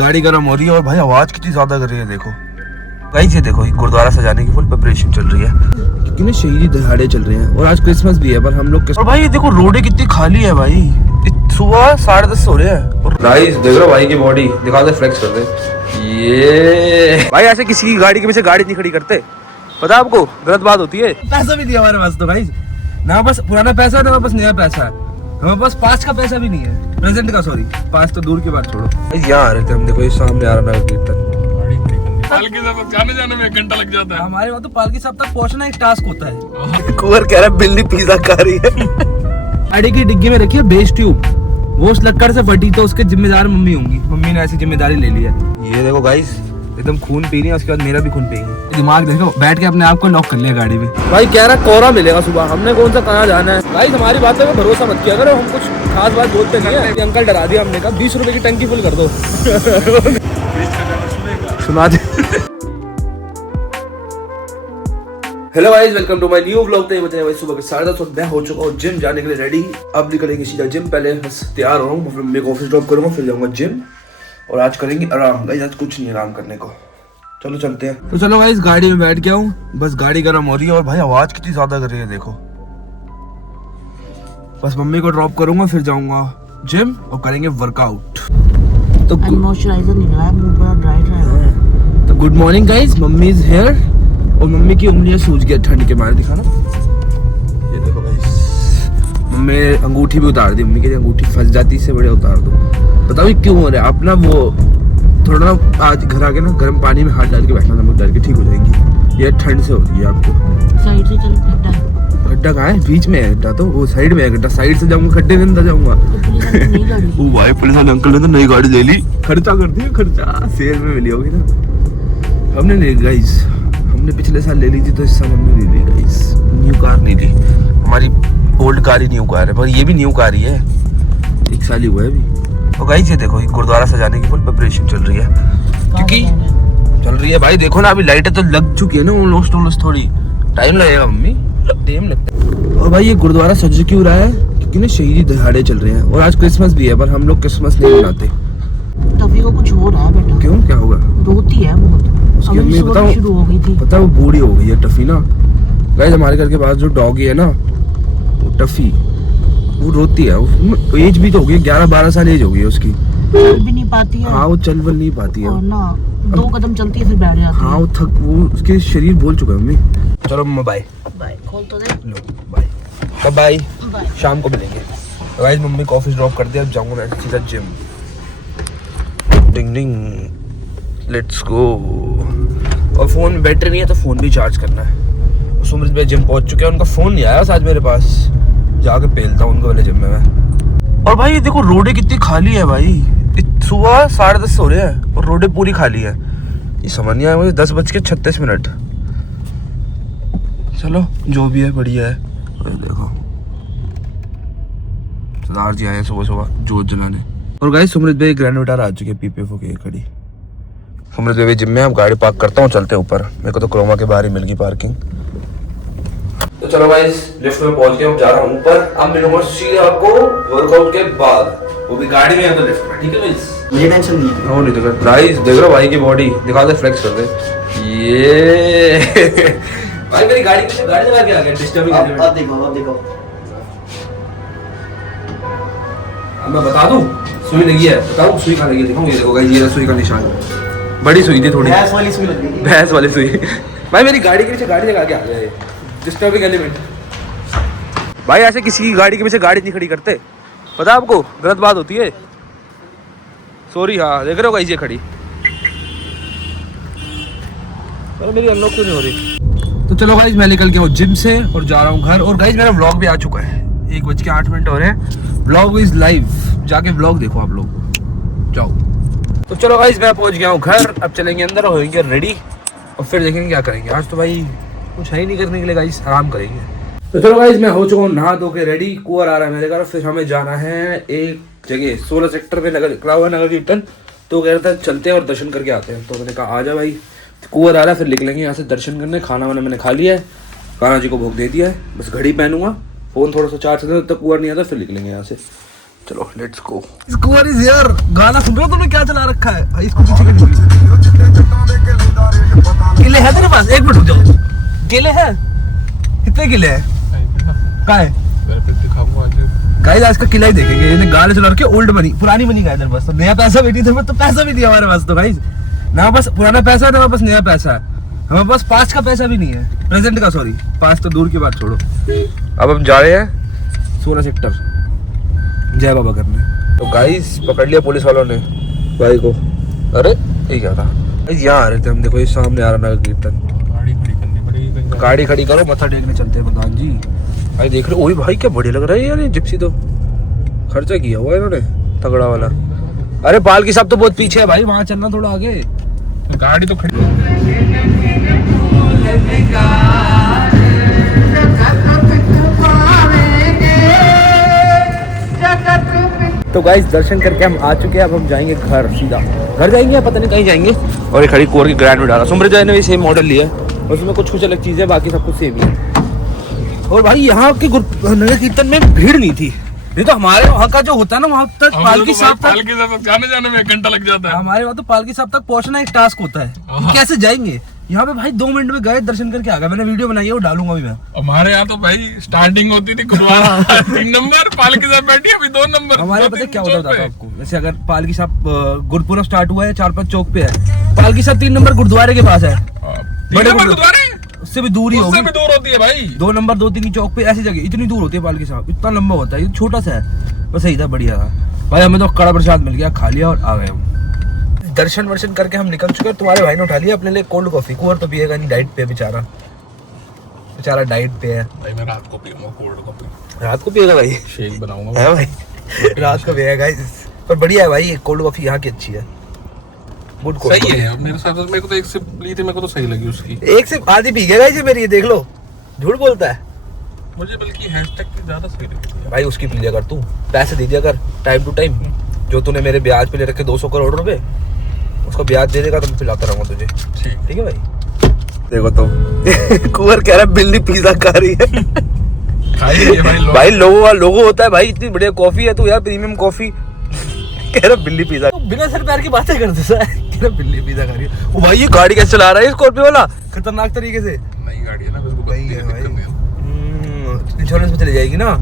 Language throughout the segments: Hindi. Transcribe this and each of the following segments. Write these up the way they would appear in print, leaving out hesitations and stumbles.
गाड़ी गर्म हो रही है और भाई आवाज कितनी ज्यादा कर रही है। देखो गाइस ये देखो, गुरुद्वारा सजाने की फुल प्रिपरेशन चल रही है क्योंकि ना शहीदी दिहाड़े चल रहे हैं और आज क्रिसमस भी है। पर हम लोग और भाई ये देखो रोडें कितनी खाली है भाई, सुबह 10:30 हो रहे हैं। गाइस देख रहे हो भाई की बॉडी, दिखा दे, फ्लेक्स कर दे। ये भाई ऐसे किसी की गाड़ी के पीछे गाड़ी नहीं खड़ी करते, पता है आपको, गलत बात होती है। पैसा भी दिया हमारे पास तो गाइस, ना बस पुराना पैसा है ना बस नया पैसा है, हमारे पास पास का पैसा भी नहीं है, प्रेजेंट का, सॉरी पास तो दूर की बात छोड़ो। यहाँ आ रहे थे हम, देखो ये सामने आ रहा है कीर्तन। पालकी साहब जाने में 1 घंटा लग जाता है हमारे वहाँ तो पालकी साहब तक पहुँचना एक टास्क होता है। कुंवर कह रहा है बिल्ली पिज्जा खा रही है। गाड़ी की डिग्गी में रखी है बेस ट्यूब, वो उस लक्कड़ से फटी तो उसके जिम्मेदार मम्मी होंगी, मम्मी ने ऐसी जिम्मेदारी ले ली है। ये देखो गाइस एकदम खून पी रही है, उसके बाद मेरा भी खून पिएंगे। दिमाग देखो, बैठ के अपने आप को लॉक कर लिया गाड़ी में। भाई कह रहा कोहरा मिलेगा सुबह, हमने कौन सा कहाँ जाना है। गाइस हमारी बातों पे भरोसा मत किया करो, हम कुछ खास बात बोलते नहीं है। अंकल डरा दिया हमने, कहा 20 रुपए की टंकी फुल कर दो। सुना दे। Hello guys, welcome to my new vlog. तो ये बताइए भाई सुबह के 10:30 मैं हो चुका हूँ जिम जाने के लिए रेडी। अब निकलेंगे सीधा जिम, पहले बस तैयार हो रहा हूँ, फिर मेरे को ऑफिस ड्रॉप करूंगा, फिर जाऊंगा जिम और आज करेंगे आराम। गाइस आज कुछ नहीं आराम करने को, चलो चलते हैं। तो चलो गाइस गाड़ी में बैठ गया हूँ, बस गाड़ी गर्म हो रही है और भाई आवाज कितनी ज्यादा कर रही है। देखो बस मम्मी को ड्रॉप करूंगा, फिर जाऊंगा जिम और करेंगे वर्कआउट। तो मॉइस्चराइजर नहीं लगाया, मुंह पूरा ड्राई है। तो good morning guys, mummy is here और मम्मी की उंगलियां सूज गई ठंड के मारे, दिखा ना। ये देखो गाइस, मम्मी ने अंगूठी भी उतार दी, मम्मी की अंगूठी फंस जाती, इससे बढ़िया उतार दो। बताओ ये क्यों हो रहा है। आप ना वो थोड़ा ना आज घर आके ना गर्म पानी में हाथ डाल के बैठना, नमक डाल के, ठीक हो जाएंगी। ये ठंड से हो रही है आपको। साइड से चल, गड्ढा कहाँ है, बीच में है गड्ढा, तो वो साइड में है गड्ढा, साइड से जाऊंगा खड्डे में अंदर जाऊंगा। तो वो भाई पुलिस वाले अंकल ने तो नई गाड़ी ले ली, खर्चा कर दिया, खर्चा सेल में मिली होगी ना। हमने ले गाइस, हमने पिछले साल ले ली थी तो इस साल हमने ले ली गाइस। न्यू कार नहीं ली, हमारी ओल्ड कार ही न्यू कार है, पर ये भी न्यू कार ही है, 1 साल ही हुआ है अभी। तो गाइस ये देखो, गुरुद्वारा सजाने की फुल प्रिपरेशन चल रही है क्योंकि चल रही है भाई। देखो ना अभी लाइटें तो लग चुकी है ना, ऑलमोस्ट थोड़ी टाइम लगेगा मम्मी, टाइम लगता है। और भाई ये गुरुद्वारा सज क्यों रहा है क्योंकि ना शहीदी दिहाड़े चल रहे हैं और आज क्रिसमस भी है, पर हम लोग क्रिसमस नहीं मनाते। टफी को कुछ हो रहा है बेटा। क्यों, क्या होगा? रोती है बहुत, उसकी अम्मी बताओ, शुरू हो गई थी। पता है वो बूढ़ी हो गई है टफी ना। गाइस हमारे घर के पास जो डॉगी है ना, वो टफी, वो रोती है। एज भी तो हो गई, 11-12 साल एज हो गई है उसकी, चल भी नहीं पाती है। हाँ वो चल बल नहीं पाती है और ना 2 कदम चलती है फिर बैठ जाती है। हाँ वो उसके शरीर बोल चुका है मम्मी। चलो मम्मा बाय बाय, खोल तो दे। लो बाय, कब बाय? बाय, शाम को मिलेंगे। तो गाइस मम्मी को ऑफिस ड्रॉप कर दिया, अब जाऊंगा मैं सीधा gym. Ding ding, let's go. और फोन में बैटरी नहीं है तो फोन भी चार्ज करना है। सुमृत भाई जिम पहुंच चुके हैं, उनका फोन नहीं आया आज मेरे पास, जाके पेलता हूँ उनको वाले जिम में मैं। और भाई ये देखो रोडें कितनी खाली है भाई, सुबह 10:30 हो रहे हैं और रोडें पूरी खाली है। ये समझ नहीं आया मुझे, 10:36। चलो जो भी है बढ़िया है। और देखो सरदार जी आए सुबह सुबह जोत जलाने। और गाइस सुमृत भाई ग्रैंड विटारा आ चुके, पीपीएफ की खड़ी। सुमृत भाई जिम में, अब गाड़ी पार्क करता हूँ, चलते ऊपर। मेरे को तो क्रोमा के बाहर ही मिल गई पार्किंग। तो चलो गाइस लिफ्ट में पहुंच गए, अब जा रहा हूँ ऊपर। अब मिलूंगा सीधे आपको वर्कआउट के बाद, वो भी गाड़ी में है तो लिफ्ट में, ठीक है गाइस, मुझे टेंशन नहीं है। हो नहीं तो गाइस देख रहे हो भाई की बॉडी, दिखा दे, फ्लेक्स कर दे। ये भाई मेरी गाड़ी पीछे गाड़ी लगा के आ गया, डिस्टर्बिंग है। अब देखो अब मैं बता दूं, सुई लगी है, बताऊं सुई कहाँ लगी है, दिखाऊं। ये देखो गाइस, ये सुई का निशान है, बड़ी सुई थी थोड़ी, भैंस वाली सुई लग गई। भैंस वाली सुई। भाई मेरी गाड़ी के पीछे गाड़ी लगा के आ गया ये, डिस्टर्बिंग एलिमेंट। भाई ऐसे किसी की गाड़ी के पीछे गाड़ी नहीं खड़ी करते, पता है आपको, गलत बात होती है। सॉरी, हाँ देख रहे हो गाइस ये खड़ी। चलो मेरी अनलॉक क्यों नहीं हो रही। तो चलो गाइस मैं निकल गया हूँ जिम से और जा रहा हूँ घर। और गाइस मेरा व्लॉग भी आ चुका है, 1:08 हो रहे हैं। व्लॉग इज लाइव, जाके व्लॉग देखो आप लोग, जाओ। तो चलो गाइस मैं पहुंच गया हूँ घर, अब चलेंगे अंदर, होएंगे रेडी और फिर देखेंगे क्या करेंगे। आज तो भाई कुछ है ही नहीं करने के लिए गाइस, आराम करेंगे। तो चलो गाइस मैं हो चुका हूँ नहा धो के रेडी, कुंवर आ रहा है मेरे घर। फिर हमें जाना है एक जगह 16 सेक्टर पे, नगर निकला हुआ नगर कीर्तन। तो कह रहा था चलते हैं और दर्शन करके आते हैं, तो मैंने कहा आ जा भाई। कुंवर आ रहा है, फिर निकलेंगे यहाँ से दर्शन करने। खाना वाना मैंने खा लिया है, कान्हा जी को भोग दे दिया है, बस घड़ी पहनूंगा, फोन थोड़ा सा चार्ज कर, तब तक कुंवर नहीं आता, फिर निकलेंगे यहाँ से। चलो let's go. Kunwar is here. गाना सुन रहे हो तुमने? क्या चला रखा है भाई? इसको पीछे किले है तेरे पास? एक मिनट रुक जाओ। किले है? कितने किले हैं? कहाँ है? गाइस आज का किला ही देखेंगे। ये गाने चला रखे ओल्ड मनी, पुरानी मनी का इधर बस। तो नया पैसा भी नहीं था, तो पैसा भी नहीं हमारे पास। तो गाइस ना बस पुराना पैसा है ना हमारे पास नया पैसा है। हमारे पास पास्ट का पैसा भी नहीं है, प्रेजेंट का। सॉरी, पास्ट तो दूर की बात छोड़ो। अब हम जा रहे हैं 16 सेक्टर जय बाबा करने। तो गाइस पकड़ लिया पुलिस वालों ने भाई को। अरे ये क्या था? यहाँ आ रहे थे हम। देखो ये सामने आ रहा नगर कीर्तन। गाड़ी खड़ी करो, मत्था टेकने चलते हैं प्रधान जी। भाई देख रहे हो? ओए भाई क्या बढ़िया लग रहा है यार ये जिप्सी। तो खर्चा किया हुआ है इन्होंने तगड़ा वाला। अरे पालकी साहब तो बहुत पीछे है भाई, वहाँ चलना थोड़ा आगे। गाड़ी तो खड़ी। तो गाइस दर्शन करके हम आ चुके हैं। अब हम जाएंगे घर, सीधा घर जाएंगे या पता नहीं कहीं जाएंगे। और ये खड़ी कोर की ग्रैंड में डाला। सुमर जय ने भी सेम मॉडल लिया है, उसमें कुछ अलग चीजें, बाकी सब कुछ सेम ही है। और भाई यहाँ के नगर कीर्तन में भीड़ नहीं थी। नहीं तो हमारे वहाँ का जो होता है ना, वहाँ तक पालकी साहब तक जाने में 1 घंटा लग जाता है। हमारे वहाँ तो पालकी साहब तक पहुँचना एक टास्क होता है। कैसे जाएंगे? यहाँ पे भाई 2 मिनट में गए, दर्शन करके आ गए। मैंने वीडियो बनाई है, वो डालूंगा भी मैं। हमारे यहाँ तो भाई स्टार्टिंग होती थी गुरुद्वारा 3 नंबर, पालकी साहब बैठी अभी 2 नंबर। हमारे पता क्या होता था आपको? वैसे अगर पालकी साहब गुरुपुरब स्टार्ट हुआ है 4-5 चौक पे है, पालकी साहब 3 नंबर गुरुद्वारे के पास है। बड़े गुरुद्वारे उससे भी दूर ही होगी, उससे भी दूर होती है भाई। 2 नंबर 2-3 की चौक पे ऐसी जगह इतनी दूर होती है। पालकी साहब इतना लंबा होता है, ये छोटा सा है। बस सही था, बढ़िया था भाई। हमें तो कड़ा प्रसाद मिल गया, खा लिया और आ गए हम। दर्शन वर्शन करके हम निकल चुके हैं। तुम्हारे भाई ने उठा लिया अपने लिए कोल्ड कॉफी। कुंवर तो पिएगा नहीं, डाइट पे बेचारा डाइट पे है भाई। मैं रात को पीऊंगा कोल्ड कॉफी। रात को पिएगा भाई? शेक बनाऊंगा है भाई रात को पिएगा गाइस। पर बढ़िया है भाई, कोल्ड कॉफी यहाँ की अच्छी है। गुड कोल्ड सही है। मेरे साथ मेरे को तो एक सिप ली थी, मेरे को तो सही लगी उसकी। एक सिप आधी पी गया गाइस मेरी, ये देख लो। झूठ बोलता है मुझे, बल्कि हैशटैग की ज्यादा सही लगी भाई। उसकी पी लिया कर, तू पैसे दे दिया कर टाइम टू टाइम। जो तूने मेरे ब्याज पे ले रखे 200 करोड़ रुपए, उसका ब्याज दे देगा तो मैं पिलाता रहूंगा तुझे। ठीक है भाई। देखो तो कुंवर कह रहा है बिल्ली पिज्जा खा रही है। भाई लोगो होता है भाई। इतनी बढ़िया कॉफी है, तू यार प्रीमियम कॉफी कह रहा बिल्ली पिज्जा। बिना सर पैर की बातें करते सर। कह रहा बिल्ली पिज्जा खा रही है। ओ भाई ये गाड़ी कैसे चला रहा है स्कॉर्पियो वाला, खतरनाक तरीके से। नई गाड़ी है ना, उसको भाई इंश्योरेंस में चली जाएगी ना।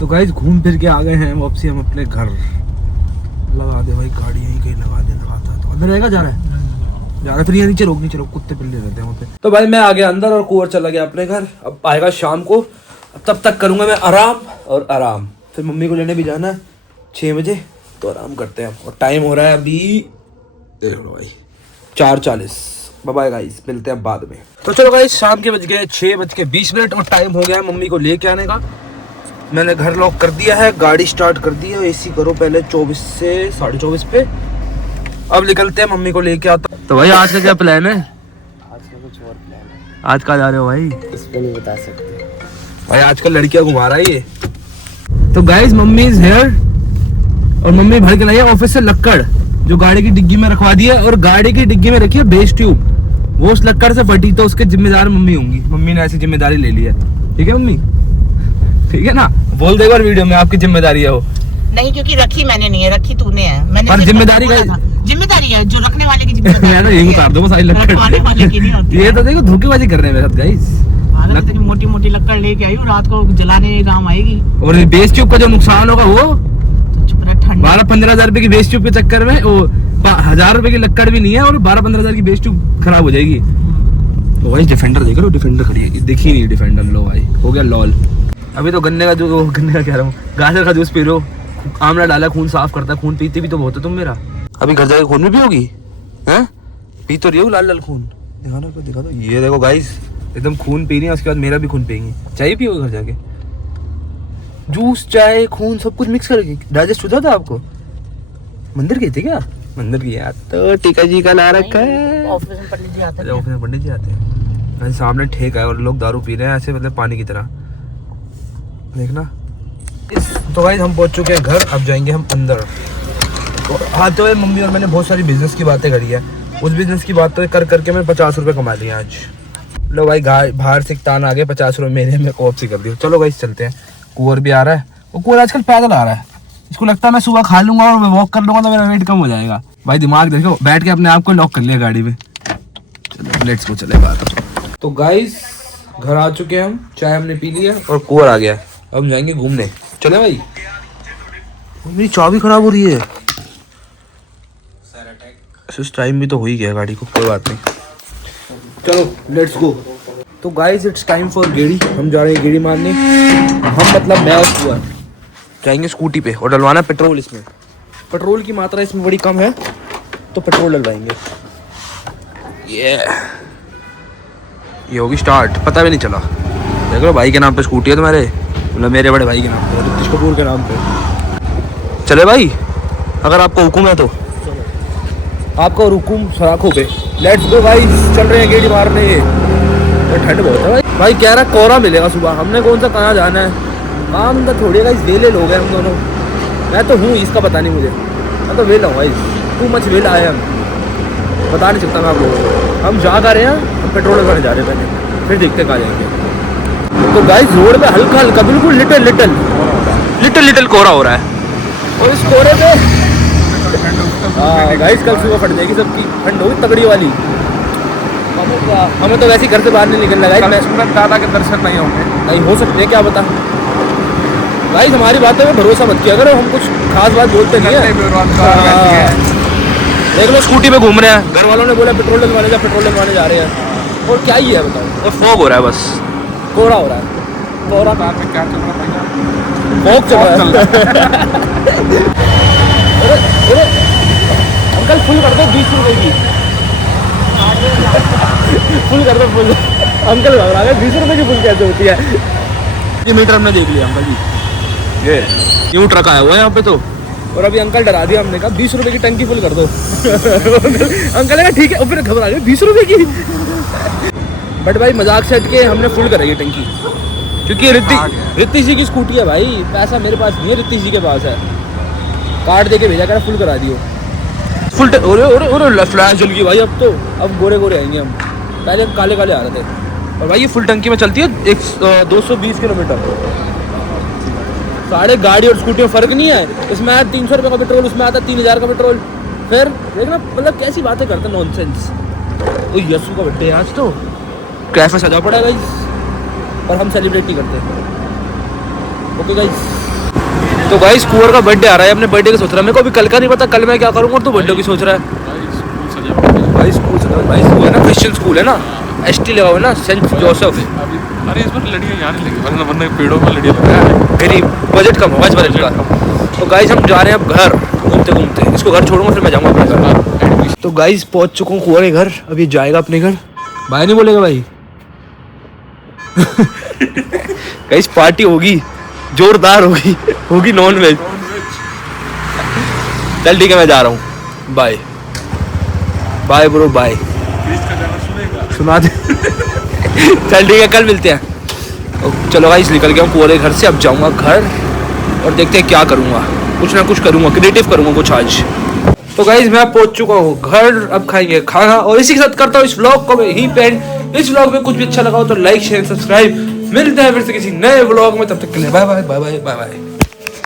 तो गाइस घूम फिर के आ गए हैं वापसी हम अपने घर। लगा दे भाई गाड़ी, यहीं कहीं लगा दे। लगाता तो अंदर रहेगा, जा रहा है फिर यहाँ नीचे रोक कुत्ते पिल्ले रहते हैं वहाँ पे। तो भाई मैं आ गया अंदर और कुंवर चला गया अपने घर। अब आएगा शाम को, तब तक करूंगा मैं आराम और आराम। फिर मम्मी को लेने भी जाना है 6 बजे, तो आराम करते हैं। और टाइम हो रहा है अभी, देख लो भाई 4:40। बाय गाइस, मिलते हैं बाद में। तो चलो गाइस शाम के बज गए 6:20 और टाइम हो गया है मम्मी को लेके आने का। मैंने घर लॉक कर दिया है, गाड़ी स्टार्ट कर दी है। एसी करो पहले 24 से 24.5 पे। अब निकलते हैं, मम्मी को लेके आता। तो भाई आज का क्या प्लान है? आज का कुछ और प्लान है। आज कहाँ जा रहे हो भाई? इस पे नहीं बता सकते भाई आजकल लड़कियां घुमा रहा है ये। तो गाइस मम्मी इज हियर और मम्मी भर के लाई है ऑफिस से लक्कड़, जो गाड़ी की डिग्गी में रखवा दी है। और गाड़ी की डिग्गी में रखी है बेस ट्यूब, वो उस लक्कड़ से फटी, तो उसके जिम्मेदार मम्मी होंगी। मम्मी ने ऐसी जिम्मेदारी ले ली है। ठीक है मम्मी? ठीक है ना? बोल देगा और वीडियो में आपकी जिम्मेदारी है वो। नहीं, क्योंकि रखी मैंने नहीं है, रखी तूने है। मैंने पर जिम्मेदारी का जिम्मेदारी है जो रखने वाले की जिम्मेदारी। मैं तो यही उतार दूंगा सारी रखवाने वाले की नहीं लक्कड़। होती। ये तो देखो धोखेबाजी कर रहे हैं मेरे साथ गाइस। तेरी मोटी मोटी लक्कड़ लेके आई हूँ, रात को जलाने काम आएगी। और बेस ट्यूब का जो नुकसान होगा वो तो चुप रह, ठंड 12-15 हजार रुपए की बेस ट्यूब के चक्कर में वो 1000 रुपए की लक्कड़ भी नहीं है और 12-15 हजार की बेस ट्यूब खराब हो जाएगी। तो भाई डिफेंडर देख लो, डिफेंडर खड़ी है, दिखी नहीं डिफेंडर। लो भाई हो गया लॉल। अभी तो गन्ने का कह रहा हूँ, गाजर का जूस पी लो। आमला डाला, खून साफ करता है। खून पीते भी तो बहुत है तुम मेरा। अभी घर जाके खून भी पियोगी? हैं? पी तो रही हो लाल लाल खून। दिखा दो। ये देखो गाइस एकदम खून पी रही है। उसके बाद मेरा भी खून पियेंगी। चाय पियोगे घर जाके? जूस, चाय, खून सब कुछ मिक्स करके डाइजेस्ट होता था आपको? मंदिर गए थे क्या? मंदिर गया तो टीका जी का ला रखा है। ऑफिस में पंडित जी आते हैं। ऑफिस में पंडित जी आते हैं। सामने ठेका है और लोग दारू पी रहे हैं ऐसे, मतलब पानी की तरह। देखना। तो गाइस हम पहुंच चुके हैं घर। अब जाएंगे हम अंदर। तो आते हुए मम्मी और मैंने बहुत सारी बिजनेस की बातें करी है। उस बिजनेस की बातें कर करके मैंने 50 रुपये कमा लिए आज। लो भाई बाहर से तान आ गए, 50 रुपये मेरे में कॉप सी कर दिया। चलो गाइस चलते हैं। कुंवर भी आ रहा है, और कुंवर आजकल पैदल आ रहा है। इसको लगता है मैं सुबह खा लूंगा और मैं वॉक कर लूंगा तो मेरा वेट कम हो जाएगा। भाई दिमाग देखो, बैठ के अपने आप को लॉक कर लिया गाड़ी में। चलो लेट्स गो, चले बात। तो गाइस घर आ चुके हैं हम, चाय हमने पी लिया और कुंवर आ गया। अब हम जाएंगे घूमने, चले भाई। मेरी चाबी खराब हो रही है। इस टाइम भी तो हो ही गया गाड़ी को, कोई बात नहीं, चलो लेट्स गो। तो गाइस इट्स टाइम फॉर गेड़ी। हम जा रहे हैं गेड़ी मारने। हम मतलब मैं और कुंवर जाएंगे स्कूटी पे और डलवाना पेट्रोल। इसमें पेट्रोल की मात्रा इसमें बड़ी कम है तो पेट्रोल डलवाएंगे। ये होगी स्टार्ट, पता भी नहीं चला। देख लो भाई के नाम पे स्कूटी है तुम्हारे, मतलब मेरे बड़े भाई के नाम पे, ऋतिश कपूर के नाम पे। चले भाई, अगर आपको हुक्म है तो। आपका हुक्म सराखों पे। लेट्स गो भाई, चल रहे हैं गेड़ी मारने। ठंड बहुत है भाई। भाई कह रहा कोहरा मिलेगा सुबह, हमने कौन सा कहाँ जाना है, काम तो थोड़ी है। वेले लोग हैं हम दोनों। मैं तो हूँ, इसका पता नहीं मुझे, मैं तो वेला हूँ भाई। टू मच वेला है, हम बता नहीं सकता मैं आप लोगों को। हम जा रहे हैं, हम पेट्रोल भरने जा रहे हैं पहले, फिर देखते कहाँ जाएंगे। तो गाइस रोड पे हल्का हल्का बिल्कुल लिटिल कोहरा हो रहा है। और इस कोहरे पे गाइस कल सुबह फट जाएगी सबकी, ठंड होगी तगड़ी वाली। हमें तो वैसे ही घर से बाहर नहीं निकलना गाइस। मैं सूरज दादा के दर्शन नहीं होंगे, नहीं हो सकते, क्या बता। गाइस हमारी बातों में भरोसा मत किया करो, हम कुछ खास बात बोलते नहीं है। देख लो स्कूटी पे घूम रहे हैं, घर वालों ने बोला पेट्रोल डलवाने जा, पेट्रोल डलवाने जा रहे हैं। और क्या ही है बताओ, और फॉग हो रहा है, बस कोहरा हो रहा है। कोहरा कार में क्या चल रहा है, फॉग चल रहा है। अरे अंकल फुल कर दो 20 रुपए की, फुल कर दो फुल। अंकल लग रहा है 20 रुपए की फुल कैसे होती है। ये मीटर हमने देख लिया अंकल जी, ये यूं ट्रक आया हुआ है यहाँ पे तो। और अभी अंकल डरा दिया, हमने कहा 20 रुपए की टंकी फुल कर दो। अंकल ने कहा ठीक है, और फिर घबरा गए 20 रुपए की। बट भाई मजाक से हट के हमने फुल करेगी टंकी, क्योंकि ऋतिश जी की स्कूटी है भाई, पैसा मेरे पास नहीं है, ऋतिश जी के पास है। कार्ड दे के भेजा कर फुल करा दियो फुल। और फ्लैश जल गई भाई, अब गोरे गोरे आएंगे हम, पहले हम काले काले आ रहे थे। और भाई ये फुल टंकी में चलती है 220 किलोमीटर। साढ़े गाड़ी और स्कूटी में फर्क नहीं है। इसमें आया 300 रुपये का पेट्रोल, उसमें आता 3000 का पेट्रोल। फिर देखना मतलब कैसी बातें करते हैं, नॉनसेंस। ओ यस्सु का बर्थडे आज तो कैफे सजा पड़ा है गाइस, और हम सेलिब्रेट नहीं करते। ओके गाइस, तो गाइस कुंवर का बर्थडे आ रहा है, अपने बर्थडे का सोच रहा है। मेरे को अभी कल का नहीं पता कल मैं क्या करूँगा, और तो बर्थडे की सोच रहा है। भाई स्कूल सजा, भाई स्कूल है ना, क्रिश्चियन स्कूल है ना, ST लगा हुआ है ना, सेंट जोसेफ। अरे इस बार लड़ियाँ यहाँ नहीं लगी, वरना पेड़ों में लड़ियाँ लग रहा है। गरीब बजट कम होगा इस बजट का। तो गाइस हम जा रहे हैं अब घर, घूमते घूमते। इसको घर छोड़ूंगा फिर मैं जाऊँगा अपने घर। तो गाइस पहुँच चुका हूँ कुंवर के घर, अभी जाएगा अपने घर। भाई नहीं बोलेगा भाई। गाइस पार्टी होगी, जोरदार होगी नॉन वेज। चल ठीक है मैं जा रहा हूँ, बाय बाय ब्रो बाय। सुना दे। चल ठीक है कल मिलते हैं। चलो गाइस निकल गया हूँ पूरे घर से, अब जाऊँगा घर और देखते हैं क्या करूँगा, कुछ ना कुछ करूँगा, क्रिएटिव करूँगा कुछ आज। तो गाइस मैं पहुँच चुका हूँ घर, अब खाएंगे खाना और इसी के साथ करता हूँ इस व्लॉग को मैं ही पेंड। इस व्लॉग में कुछ भी अच्छा लगा हो तो लाइक शेयर सब्सक्राइब। मिलते हैं फिर से किसी नए व्लॉग में, तब तक के लिए bye bye bye bye bye bye.